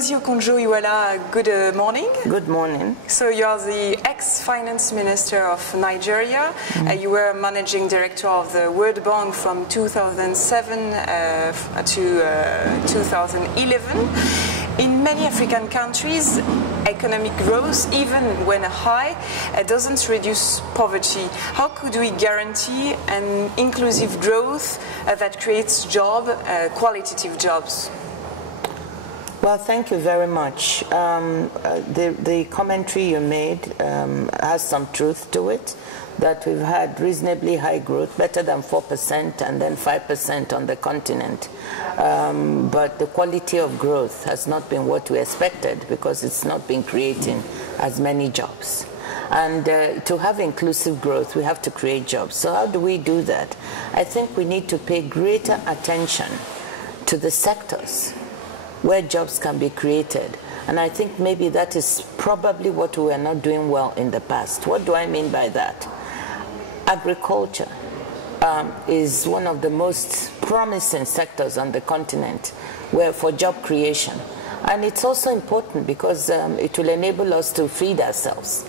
Ngozi Okonjo-Iweala, good morning. Good morning. So you are the ex-finance minister of Nigeria. You were managing director of the World Bank from 2007 to 2011. In many African countries, economic growth, even when high, doesn't reduce poverty. How could we guarantee an inclusive growth that creates jobs, qualitative jobs? Well, thank you very much. The commentary you made has some truth to it, that we've had reasonably high growth, better than 4% and then 5% on the continent. But the quality of growth has not been what we expected because it's not been creating as many jobs. And to have inclusive growth, we have to create jobs. So how do we do that? I think we need to pay greater attention to the sectors where jobs can be created. And I think maybe that is probably what we are not doing well in the past. What do I mean by that? Agriculture is one of the most promising sectors on the continent for job creation. And it's also important because it will enable us to feed ourselves.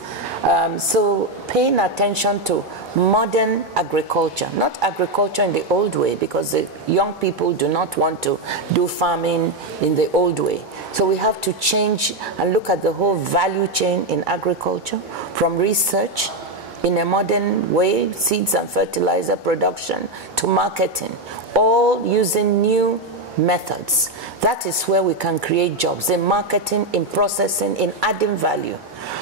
So paying attention to modern agriculture, not agriculture in the old way, because the young people do not want to do farming in the old way. So we have to change and look at the whole value chain in agriculture, from research in a modern way, seeds and fertilizer production, to marketing, all using new methods. That is where we can create jobs, in marketing, in processing, in adding value.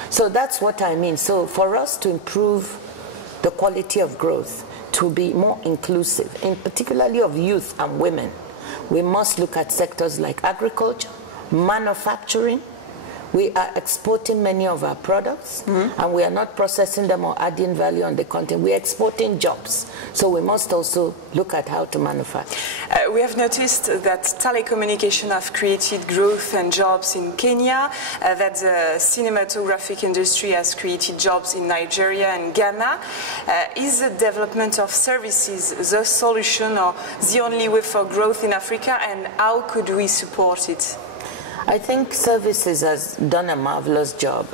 So that's what I mean. So for us to improve the quality of growth, to be more inclusive, in particularly of youth and women, we must look at sectors like agriculture, manufacturing. We are exporting many of our products, and we are not processing them or adding value on the content. We are exporting jobs. So we must also look at how to manufacture. We have noticed that telecommunication have created growth and jobs in Kenya, that the cinematographic industry has created jobs in Nigeria and Ghana. Is the development of services the solution or the only way for growth in Africa, and how could we support it? I think services has done a marvelous job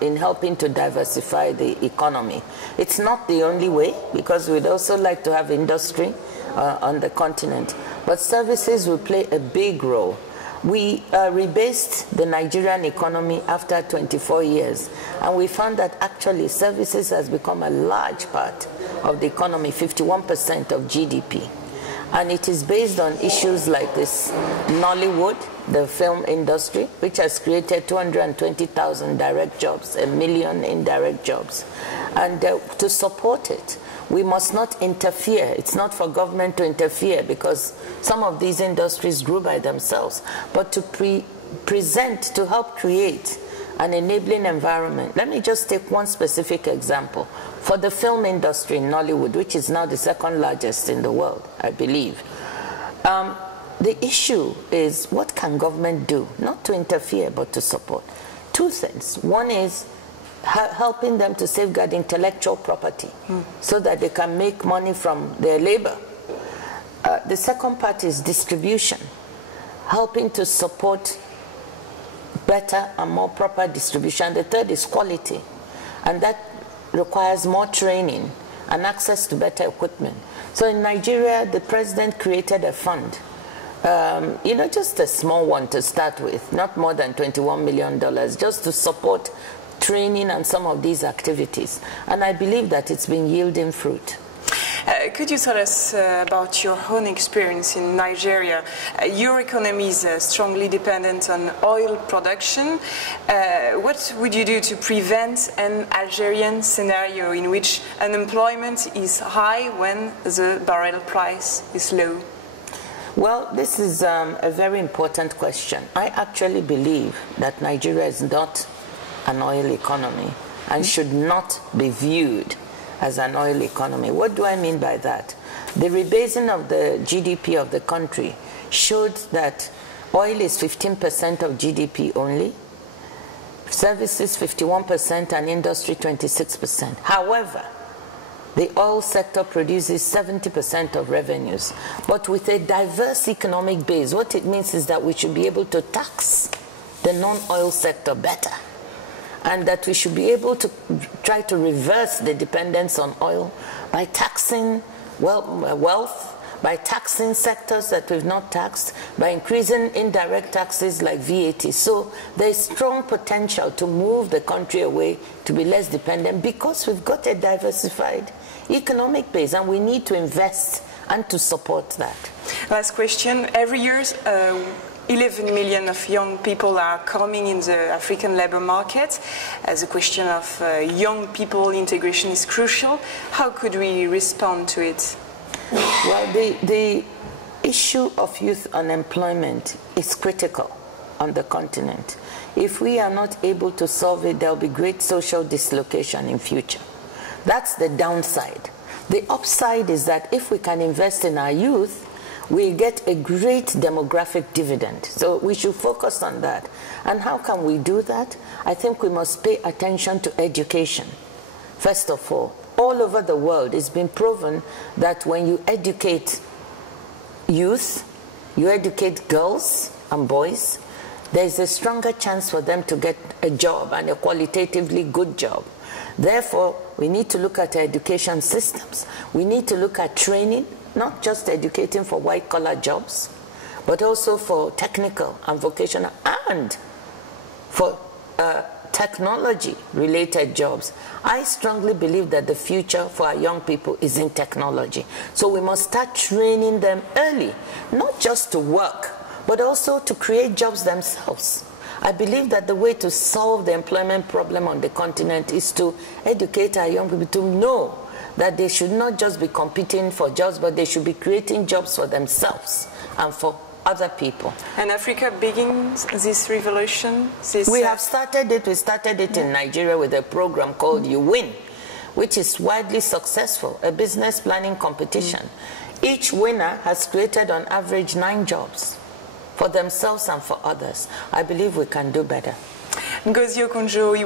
in helping to diversify the economy. It's not the only way, because we'd also like to have industry on the continent, but services will play a big role. We rebased the Nigerian economy after 24 years, and we found that actually services has become a large part of the economy, 51% of GDP. And it is based on issues like this: Nollywood, the film industry, which has created 220,000 direct jobs, 1 million indirect jobs. And to support it, we must not interfere. It's not for government to interfere, because some of these industries grew by themselves, but to present, to help create an enabling environment. Let me just take one specific example. For the film industry in Nollywood, which is now the second largest in the world, I believe, the issue is, what can government do? Not to interfere, but to support. Two things. One is helping them to safeguard intellectual property so that they can make money from their labor. The second part is distribution, helping to support better and more proper distribution. The third is quality, and that requires more training and access to better equipment. So in Nigeria, the president created a fund, just a small one to start with, not more than $21 million, just to support training and some of these activities. And I believe that it's been yielding fruit. Could you tell us about your own experience in Nigeria? Your economy is strongly dependent on oil production. What would you do to prevent an Algerian scenario in which unemployment is high when the barrel price is low? Well, this is a very important question. I actually believe that Nigeria is not an oil economy and should not be viewed as an oil economy. What do I mean by that? The rebasing of the GDP of the country showed that oil is 15% of GDP only, services 51%, and industry 26%. However, the oil sector produces 70% of revenues. But with a diverse economic base, what it means is that we should be able to tax the non-oil sector better, and that we should be able to try to reverse the dependence on oil by taxing wealth, by taxing sectors that we've not taxed, by increasing indirect taxes like VAT. So there's strong potential to move the country away to be less dependent, because we've got a diversified economic base and we need to invest and to support that. Last question. Every year, 11 million of young people are coming in the African labor market. As a question of young people integration is crucial. How could we respond to it? Well, the issue of youth unemployment is critical on the continent. If we are not able to solve it, there will be great social dislocation in future. That's the downside. The upside is that if we can invest in our youth, we get a great demographic dividend. So we should focus on that. And how can we do that? I think we must pay attention to education. First of all over the world, it's been proven that when you educate youth, you educate girls and boys, there's a stronger chance for them to get a job, and a qualitatively good job. Therefore, we need to look at our education systems. We need to look at training, not just educating for white-collar jobs, but also for technical and vocational and for technology-related jobs. I strongly believe that the future for our young people is in technology. So we must start training them early, not just to work, but also to create jobs themselves. I believe that the way to solve the employment problem on the continent is to educate our young people to know that they should not just be competing for jobs, but they should be creating jobs for themselves and for other people. And Africa begins this revolution? We have started it. We started it in Nigeria with a program called You Win, which is widely successful, a business planning competition. Each winner has created on average 9 jobs for themselves and for others. I believe we can do better. Ngozi Okonjo-Iweala.